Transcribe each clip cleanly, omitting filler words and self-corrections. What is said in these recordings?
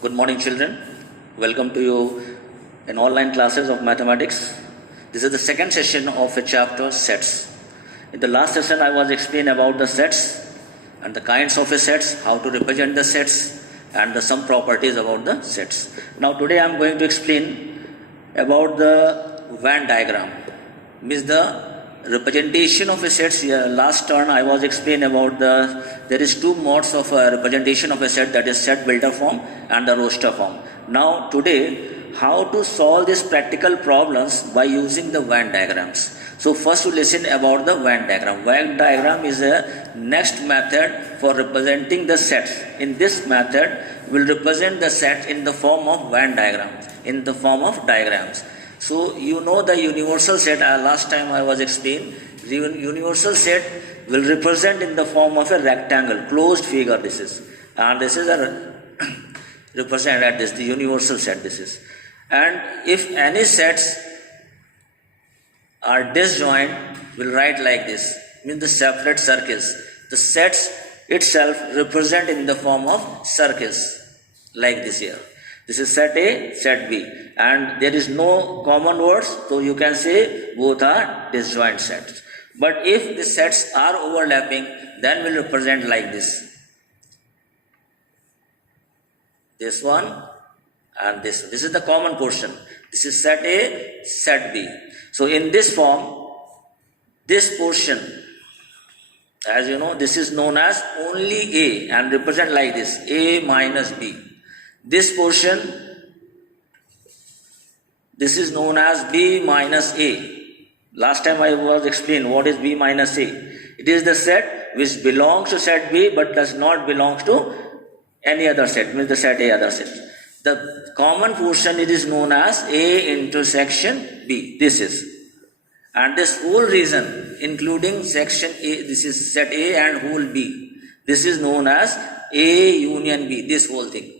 Good morning, children. Welcome to you in online classes of mathematics. This is the second session of a chapter sets. In the last session, I was explaining about the sets and the kinds of a sets, how to represent the sets, and some properties about the sets. Now, today I am going to explain about the Venn diagram. Means the representation of a set. Last turn I was explaining about there is two modes of representation of a set, that is set builder form and the roster form. Now today, how to solve these practical problems by using the Venn diagrams. So first we listen about the Venn diagram. Venn diagram is a next method for representing the sets. In this method, we will represent the set in the form of Venn diagram, in the form of diagrams. So you know the universal set, last time I was explaining, the universal set will represent in the form of a rectangle, closed figure this is. And this is a represent at this, the universal set this is. And if any sets are disjoint, we'll write like this, means the separate circles. The sets itself represent in the form of circles, like this here. This is set A, set B, and there is no common words, so you can say both are disjoint sets. But if the sets are overlapping, then we'll represent like this. This one and this. This is the common portion. This is set A, set B. So in this form, this portion, as you know, this is known as only A and represent like this, A minus B. This portion, this is known as B minus A. Last time I was explaining what is B minus A. It is the set which belongs to set B but does not belong to any other set, means the set A other set. The common portion, it is known as A intersection B. This is. And this whole region, including section A, this is set A and whole B. This is known as A union B, this whole thing.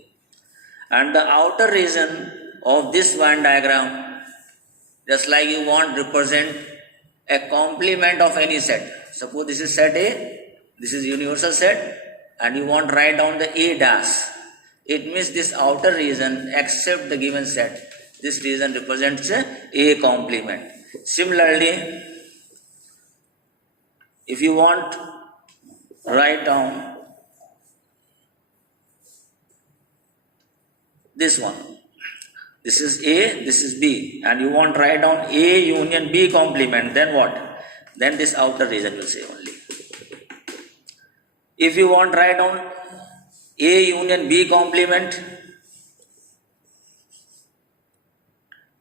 And the outer region of this Venn diagram, just like you want to represent a complement of any set. Suppose this is set A, this is universal set, and you want to write down the A dash. It means this outer region except the given set. This region represents a complement. Similarly, if you want to write down this one, this is A, this is B, and you want to write down A union B complement, then what? Then this outer region will say only. If you want to write down A union B complement,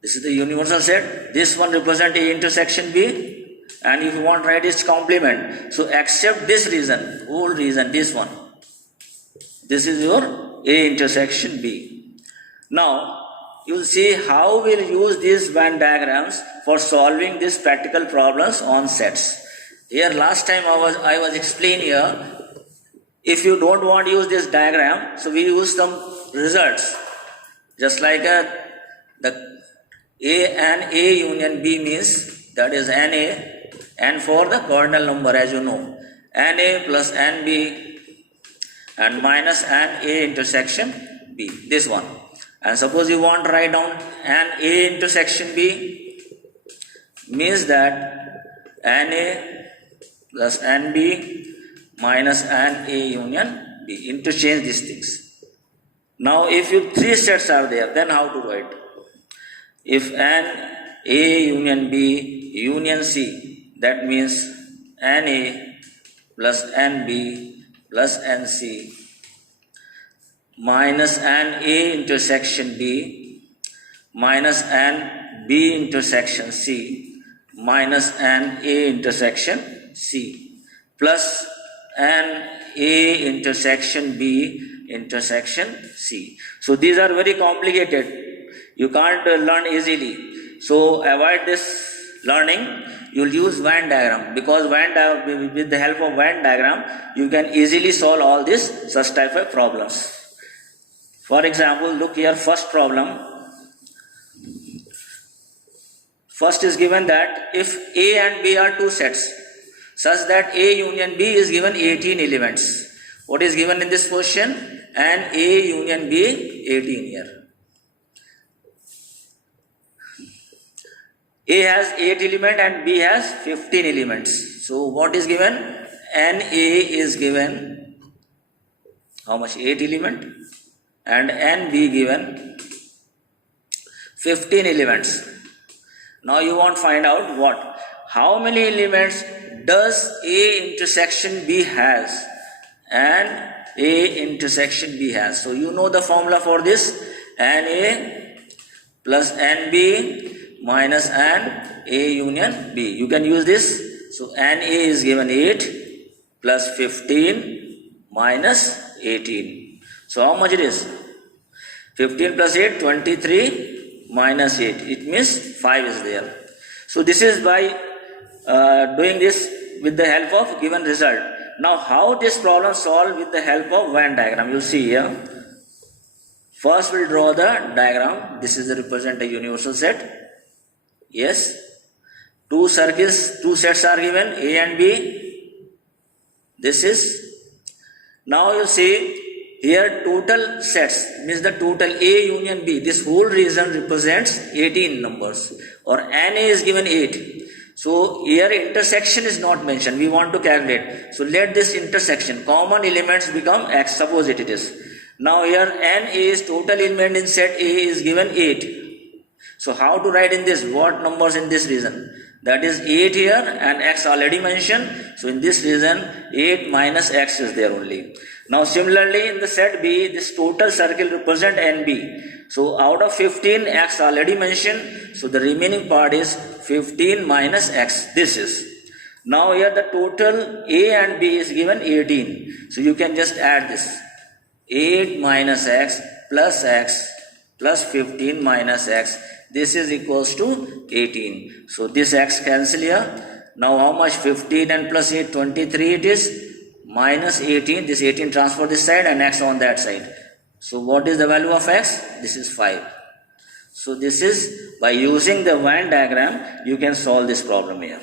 this is the universal set, this one represents A intersection B, and if you want to write its complement, so except this region, whole region, this one, this is your A intersection B. Now, you will see how we will use these Venn diagrams for solving these practical problems on sets. Here last time I was explaining here, if you don't want to use this diagram, so we use some results. Just like the A and A union B means, that is NA, and for the cardinal number as you know, NA plus NB and minus NA intersection B, this one. And suppose you want to write down an A intersection B, means that NA plus NB minus NA union B. Interchange these things. Now if you three sets are there, then how to write? If N A union B union C, that means NA plus NB plus NC minus NA intersection B minus NB intersection C minus NA intersection C plus NA intersection B intersection C. So these are very complicated. You can't learn easily. So avoid this learning. You will use Venn diagram, because with the help of Venn diagram, you can easily solve all these such type of problems. For example, look here, first problem. First is given that if A and B are two sets, such that A union B is given 18 elements. What is given in this question? And A union B 18 here. A has 8 elements and B has 15 elements. So what is given? NA is given how much? 8 element, and NB given 15 elements. Now you want to find out what? How many elements does A intersection B has and A intersection B has? So you know the formula for this: NA plus NB minus N A union B. You can use this. So NA is given 8 plus 15 minus 18. So how much it is? 15 plus 8, 23 minus 8. It means 5 is there. So this is by doing this with the help of given result. Now how this problem solved with the help of Venn diagram? You see here. First we'll draw the diagram. This is the represent a universal set. Yes. Two circles, two sets are given, A and B. This is. Now you see here total sets means the total A union B. This whole region represents 18 numbers, or NA is given 8. So here intersection is not mentioned. We want to calculate. So let this intersection, common elements become X. Suppose it is. Now here NA is total element in set A is given 8. So how to write in this? What numbers in this region? That is 8 here and X already mentioned. So in this region 8 minus X is there only. Now similarly in the set B, this total circle represent NB. So out of 15 X already mentioned. So the remaining part is 15 minus X. This is. Now here the total A and B is given 18. So you can just add this. 8 minus X plus 15 minus X. This is equals to 18. So this X cancel here. Now how much? 15 and plus 8, 23 it is. Minus 18. This 18 transfer this side and X on that side. So what is the value of X? This is 5. So this is by using the Venn diagram you can solve this problem here.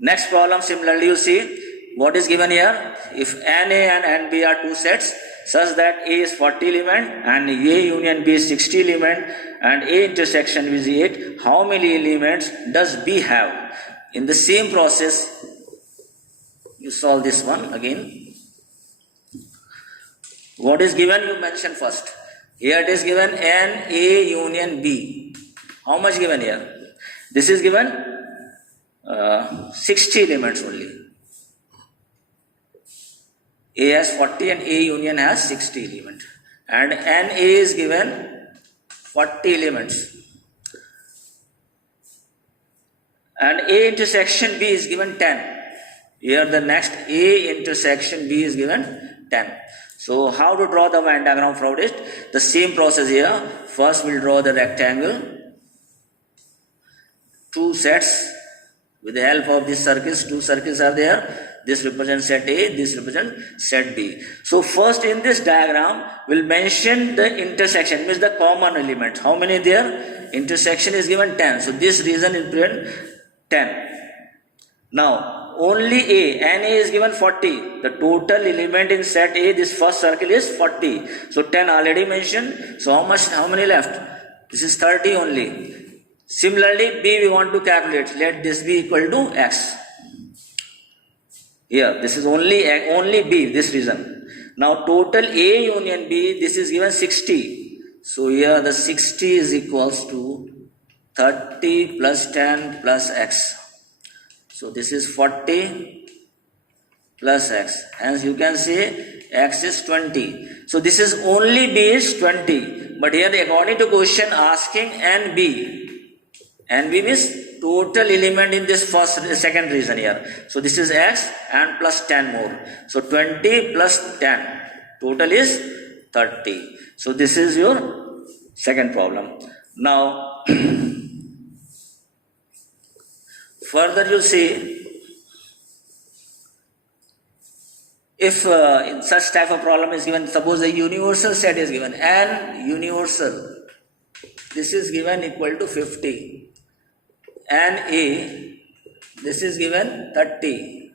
Next problem similarly you see what is given here. If NA and NB are two sets such that A is 40 element and A union B is 60 element and A intersection is 8, how many elements does B have? In the same process, you solve this one again. What is given you mention first. Here it is given NA union B. How much given here? This is given 60 elements only. A has 40 and A union has 60 elements. And NA is given 40 elements. And A intersection B is given 10. Here the next A intersection B is given 10. So how to draw the Venn diagram for it? The same process here. First we'll draw the rectangle. Two sets with the help of these circles. Two circles are there. This represents set A, this represents set B. So first in this diagram, we'll mention the intersection, means the common element. How many there? Intersection is given 10. So this region is given 10. Now, only A, NA is given 40. The total element in set A, this first circle is 40. So 10 already mentioned. So how many left? This is 30 only. Similarly, B we want to calculate. Let this be equal to X. Here, this is only B, this reason. Now, total A union B, this is given 60. So, here the 60 is equals to 30 plus 10 plus X. So, this is 40 plus X. Hence, you can say X is 20. So, this is only B is 20. But here, according to question asking NB. NB means total element in this second region here. So this is X and plus 10 more. So 20 plus 10. Total is 30. So this is your second problem. Now, further you see, if in such type of problem is given, suppose a universal set is given, and universal, this is given equal to 50. And A, this is given 30,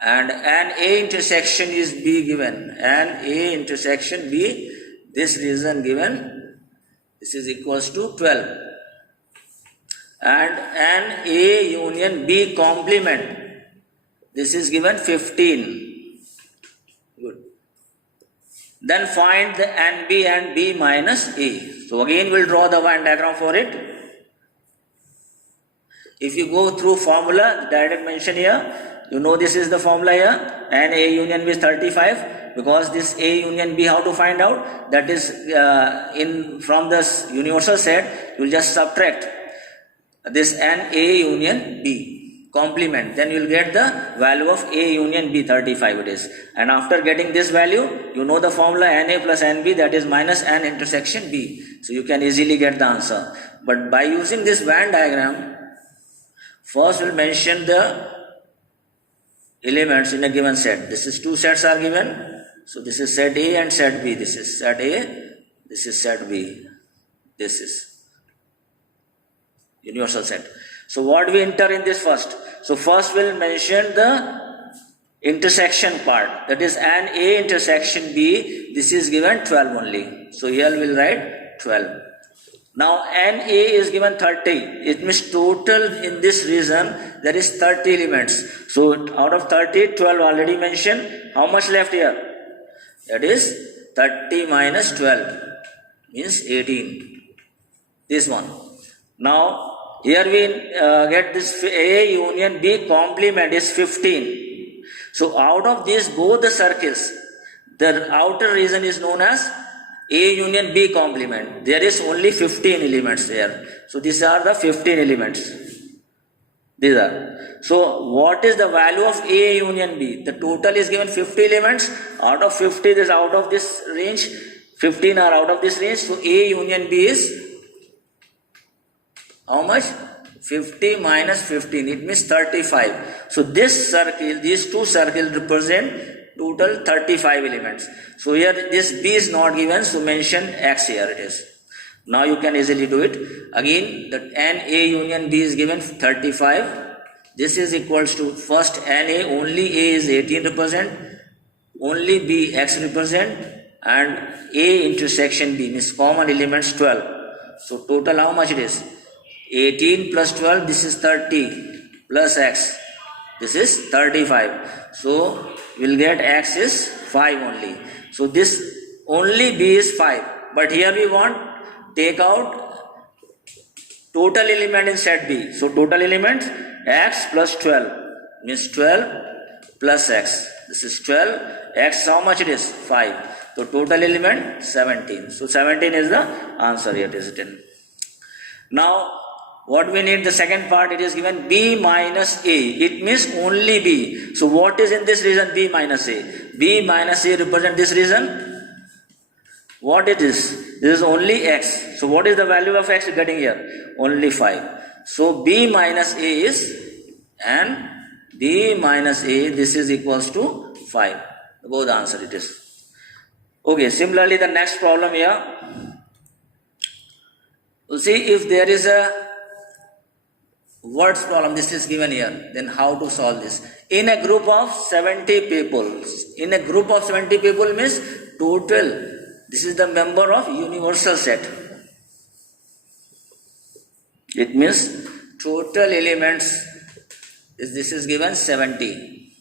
and an A intersection is B given, and A intersection B this reason given, this is equals to 12. And an A union B complement, this is given 15. Good. Then find the NB and B minus A. So again we'll draw the Venn diagram for it. If you go through formula, direct mention here, you know this is the formula here, and A union B is 35, because this A union B, how to find out? That is from this universal set, you will just subtract this N A union B complement, then you will get the value of A union B, 35 it is. And after getting this value, you know the formula NA plus NB, that is minus N intersection B. So you can easily get the answer. But by using this Venn diagram, first we'll mention the elements in a given set. This is two sets are given. So this is set A and set B. This is set A, this is set B. This is universal set. So what we enter in this first? So first we'll mention the intersection part. That is an A intersection B. This is given 12 only. So here we'll write 12. Now NA is given 30. It means total in this region there is 30 elements. So out of 30, 12 already mentioned. How much left here? That is 30 minus 12 means 18. This one. Now here we get this A union B complement is 15. So out of these both the circles, the outer region is known as A union B complement. There is only 15 elements there. So these are the 15 elements. These are. So what is the value of A union B? The total is given 50 elements. Out of 50, this out of this range. 15 are out of this range. So A union B is how much? 50 minus 15. It means 35. So this circle, these two circles represent total 35 elements. So here this B is not given, so mention X here it is. Now you can easily do it. Again, the NA union B is given 35. This is equals to first NA, only A is 18 represent, only B X represent, and A intersection B means common elements 12. So total how much it is? 18 plus 12, this is 30, plus X, this is 35. So we'll get X is 5 only. So this only B is 5. But here we want take out total element in set B. So total element X plus 12 means 12 plus X. This is 12. X how much it is? 5. So total element 17. So 17 is the answer here it is written. Now what we need the second part, it is given B minus A. It means only B. So what is in this region B minus A? B minus A represent this region. What it is? This is only X. So what is the value of X getting here? Only 5. So B minus A is, and B minus A, this is equals to 5. Both the answer it is. Okay, similarly the next problem here. We'll see if there is a words problem, this is given here, then how to solve this. In a group of 70 people, in a group of 70 people means total, this is the member of universal set. It means total elements, this is given 70.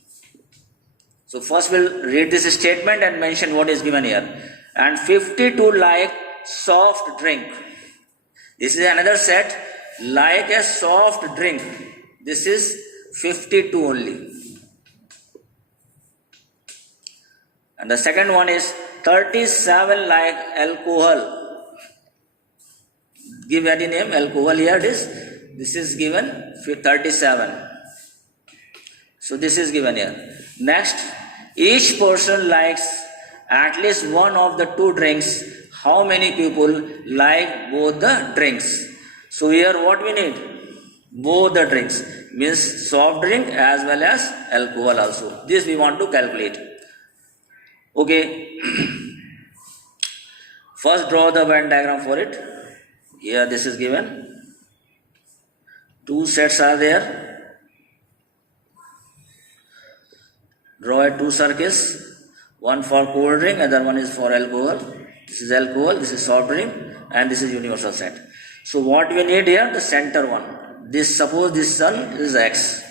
So first we'll read this statement and mention what is given here. And 52 like soft drink. This is another set. Like a soft drink. This is 52 only. And the second one is 37 like alcohol. Give any name, alcohol here it is. This is given 37. So this is given here. Next, each person likes at least one of the two drinks. How many people like both the drinks? So here what we need? Both the drinks. Means soft drink as well as alcohol also. This we want to calculate. Okay. First draw the Venn diagram for it. Here this is given. Two sets are there. Draw two circles. One for cold drink, other one is for alcohol. This is alcohol, this is soft drink, and this is universal set. So what we need here? The center one. This, suppose this one is X.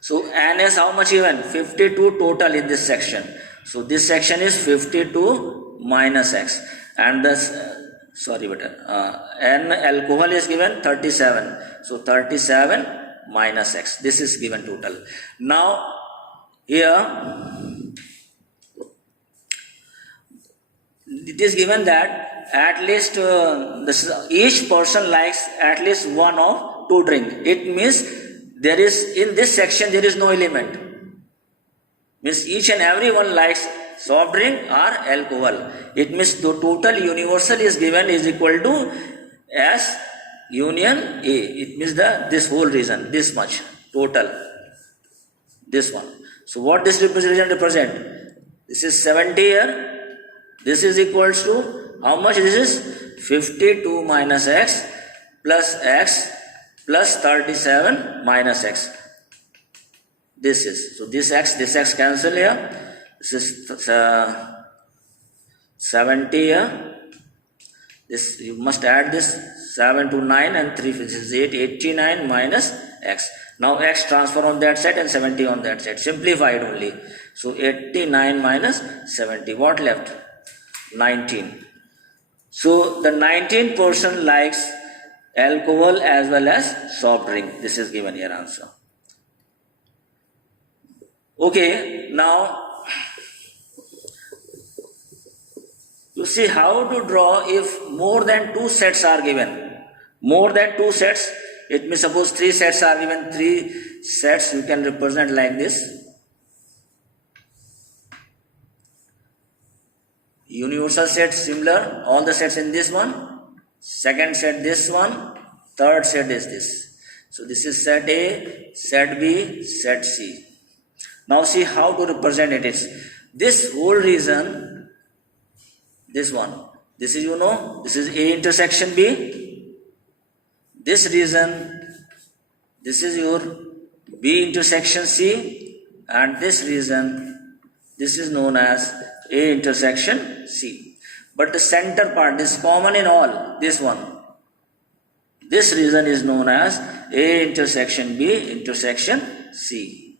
So N is how much given? 52 total in this section. So this section is 52 minus X. And this, N alcohol is given 37. So 37 minus X. This is given total. Now here it is given that at least each person likes at least one of two drink. It means there is, in this section there is no element. Means each and every one likes soft drink or alcohol. It means the total universal is given is equal to S union A. It means this whole region, this much total, this one. So what this representation represent? This is 70 here. This is equals to how much? This is 52 minus X plus 37 minus X. This is, so this X cancel here. This is 70 here. This, you must add this 7 to 9 and 3, this is 8, 89 minus X. Now X transfer on that side and 70 on that side. Simplified only. So 89 minus 70. What left? 19. So the 19% likes alcohol as well as soft drink. This is given here answer. Okay, now you see how to draw if more than two sets are given. More than two sets, it means suppose three sets are given, three sets you can represent like this. Universal set similar, all the sets in this one, second set this one, third set is this. So this is set A, set B, set C. Now see how to represent it is. This whole region, this one, this is this is A intersection B. This region, this is your B intersection C, and this region, this is known as A intersection C. But the center part, this is common in all, this one. This region is known as A intersection B intersection C.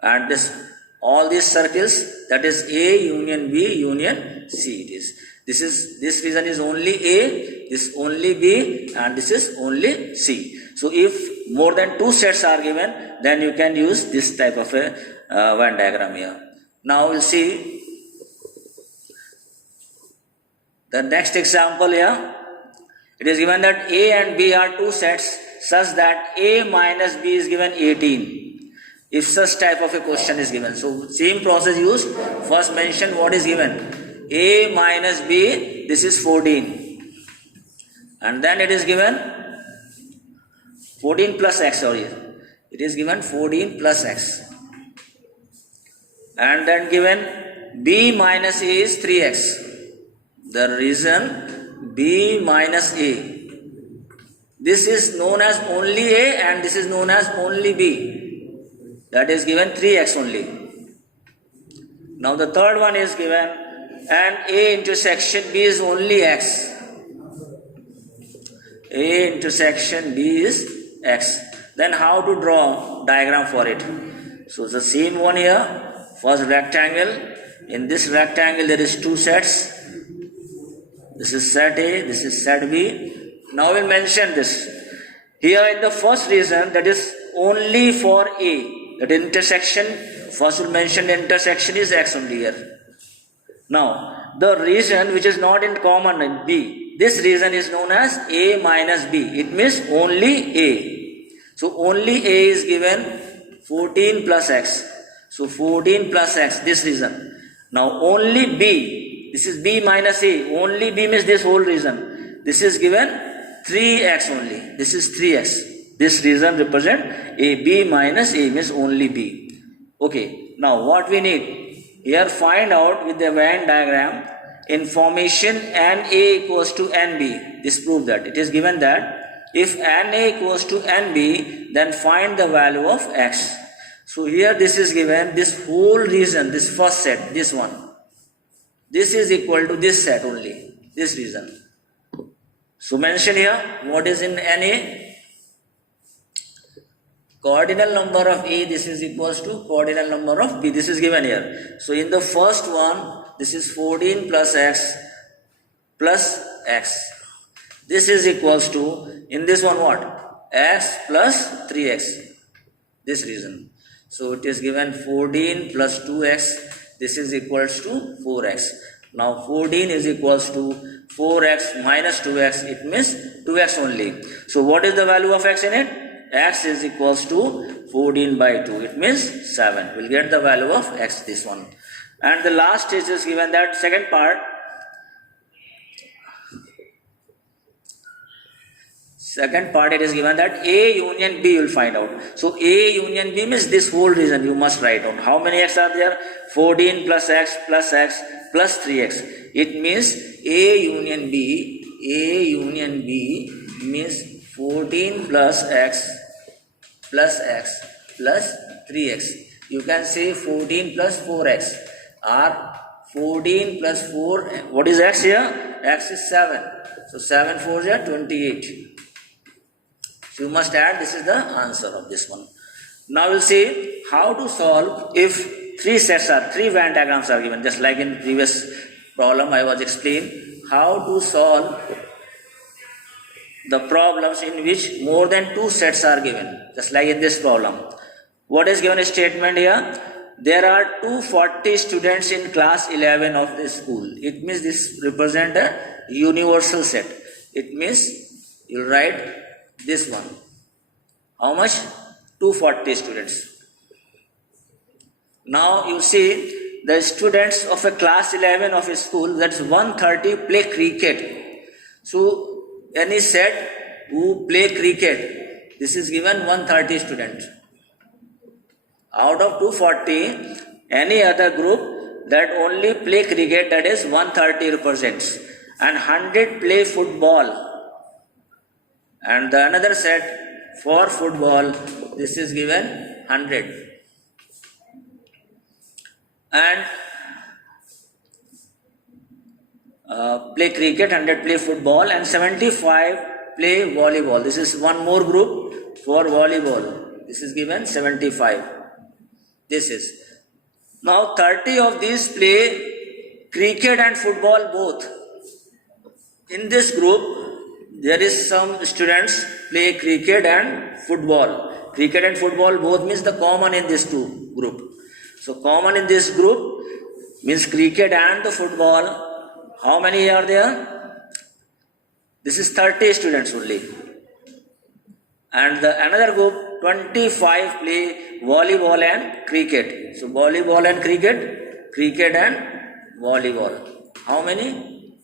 And this, all these circles, that is A union B union C it is. This region is only A, this only B, and this is only C. So if more than two sets are given, then you can use this type of a Venn diagram here. Now we'll see the next example here. It is given that A and B are two sets such that A minus B is given 18. If such type of a question is given. So same process used. First mention what is given. A minus B, this is 14. And then it is given 14 plus X, sorry. It is given 14 plus X. And then given B minus A is 3X. The reason B minus A. This is known as only A and this is known as only B. That is given 3X only. Now the third one is given and A intersection B is only X. A intersection B is X. Then how to draw diagram for it? So the same one here. First rectangle. In this rectangle there is two sets. This is set A, this is set B. Now we'll mention this. Here in the first region, that is only for A. That intersection, first we'll mention the intersection is X only here. Now, the region which is not in common in B, this region is known as A minus B. It means only A. So only A is given 14 plus X. So 14 plus X, this region. Now only B, this is B minus A. Only B means this whole region. This is given 3X only. This is 3X. This region represent A. B minus A means only B. Okay. Now what we need? Here find out with the Venn diagram information NA equals to NB. This proves that. It is given that if NA equals to NB, then find the value of X. So here this is given, this whole region, this first set, this one. This is equal to this set only, this reason. So mention here what is in NA. Cardinal number of A, this is equals to cardinal number of B. This is given here. So in the first one, this is 14 plus x plus x. This is equals to, in this one what? X plus 3x. This reason. So it is given 14 plus 2x. This is equals to 4x. Now 14 is equals to 4x minus 2x. It means 2x only. So what is the value of x in it? X is equals to 14 by 2. It means 7. We'll get the value of x, this one. And the last is just given that second part. Second part, it is given that A union B you will find out. So A union B means this whole region you must write down. How many x are there? 14 plus x plus 3x. It means A union B means 14 plus x plus 3x. You can say 14 plus 4x or 14 plus 4. What is x here? X is 7. So 7 4 is 28. So you must add, this is the answer of this one. Now we'll see how to solve if three Venn diagrams are given. Just like in previous problem I was explaining how to solve the problems in which more than two sets are given. Just like in this problem. What is given a statement here? There are 240 students in class 11 of the school. It means this represents a universal set. It means you write this one. How much? 240 students. Now you see the students of a class 11 of a school, that's 130 play cricket. So any set who play cricket, this is given 130 students. Out of 240, any other group that only play cricket, that is 130 represents. And 100 play football. And the another set for football, this is given 100. And play cricket, 100 play football, and 75 play volleyball. This is one more group for volleyball. This is given 75. This is. Now 30 of these play cricket and football both. In this group, there is some students play cricket and football. Cricket and football both means the common in this two group. So common in this group means cricket and the football. How many are there? This is 30 students only. And the another group, 25 play volleyball and cricket. So volleyball and cricket and volleyball. How many?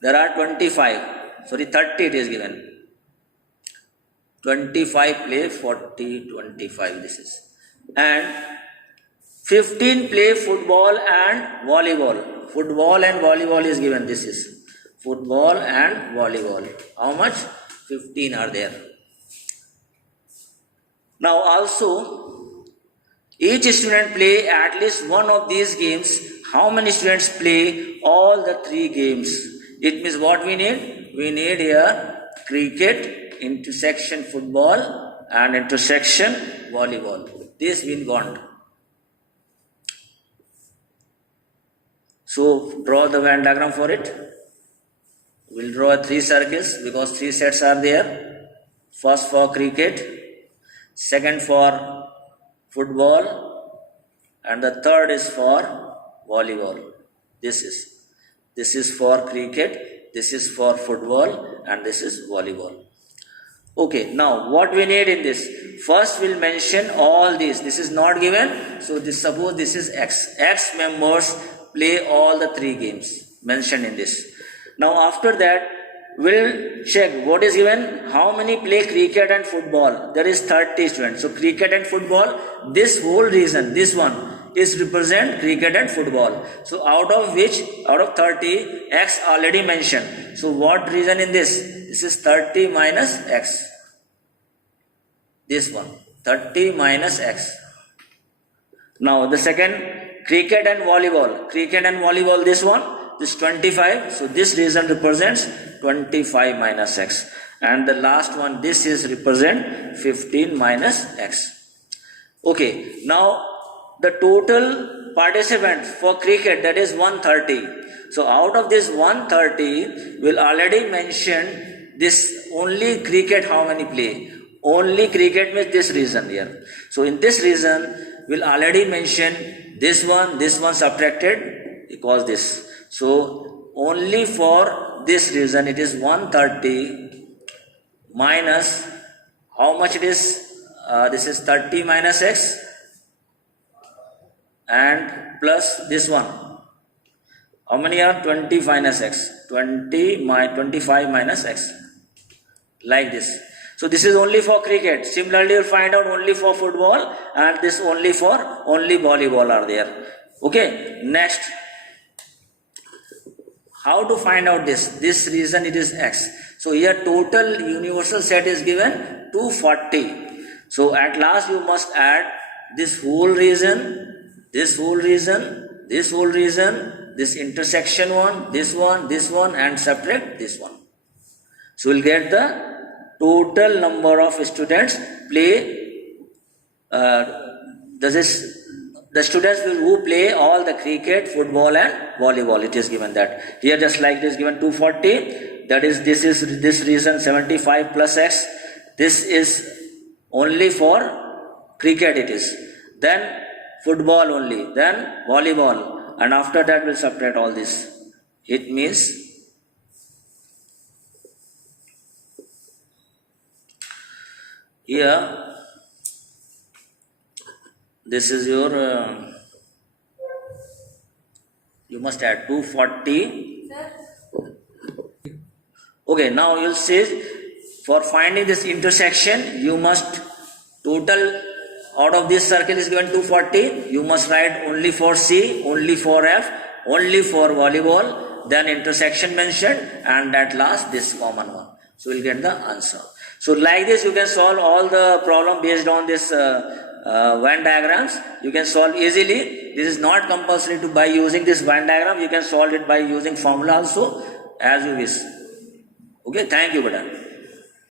There are 25. Sorry, 30 it is given. 25 play, 40, 25 this is. And 15 play football and volleyball. Football and volleyball is given. This is football and volleyball. How much? 15 are there. Now also, each student play at least one of these games. How many students play all the three games? It means what we need? We need here cricket, intersection football and intersection volleyball. This we want. So draw the Venn diagram for it. We'll draw three circles because three sets are there. First for cricket, second for football, and the third is for volleyball. This is for cricket, this is for football, and this is volleyball. Okay, now what we need in this? First we'll mention all these. This is not given, so suppose this is X. X members play all the three games mentioned in this. Now after that, we'll check what is given, how many play cricket and football. There is 30 students. So cricket and football, this whole region, this one is represent cricket and football. So out of 30, X already mentioned. So what region in this? This is 30 minus X. This one, 30 minus X. Now the second, cricket and volleyball, this one, this 25, so this reason represents 25 minus x, and the last one, this is represent 15 minus x. Okay, now the total participants for cricket, that is 130. So out of this 130, we'll already mention this only cricket how many play. Only cricket means this reason here. So in this reason, we'll already mention this one subtracted because this. So only for this reason it is 130 minus how much it is? This is 30 minus x and plus this one. How many are 20 minus x? 25 minus x. Like this. So this is only for cricket. Similarly, you'll find out only for football and this only volleyball are there. Okay, next. How to find out this? This reason it is x. So here total universal set is given 240. So at last you must add this whole reason, this intersection one, this one and subtract this one. So we'll get the total number of students play, the students who play all the cricket, football and volleyball. It is given that. Here just like this given 240, that is this reason 75 plus x. This is only for cricket it is. Then football only, then volleyball, and after that we'll subtract all this. It means here this is your you must add 240. Okay, now you'll see for finding this intersection you must total out of this circle is given 240, you must write only for C, only for F, only for volleyball, then intersection mentioned, and at last this common one. So we'll get the answer. So like this you can solve all the problem based on this Venn diagrams. You can solve easily. This is not compulsory to by using this Venn diagram. You can solve it by using formula also as you wish. Okay, thank you, brother.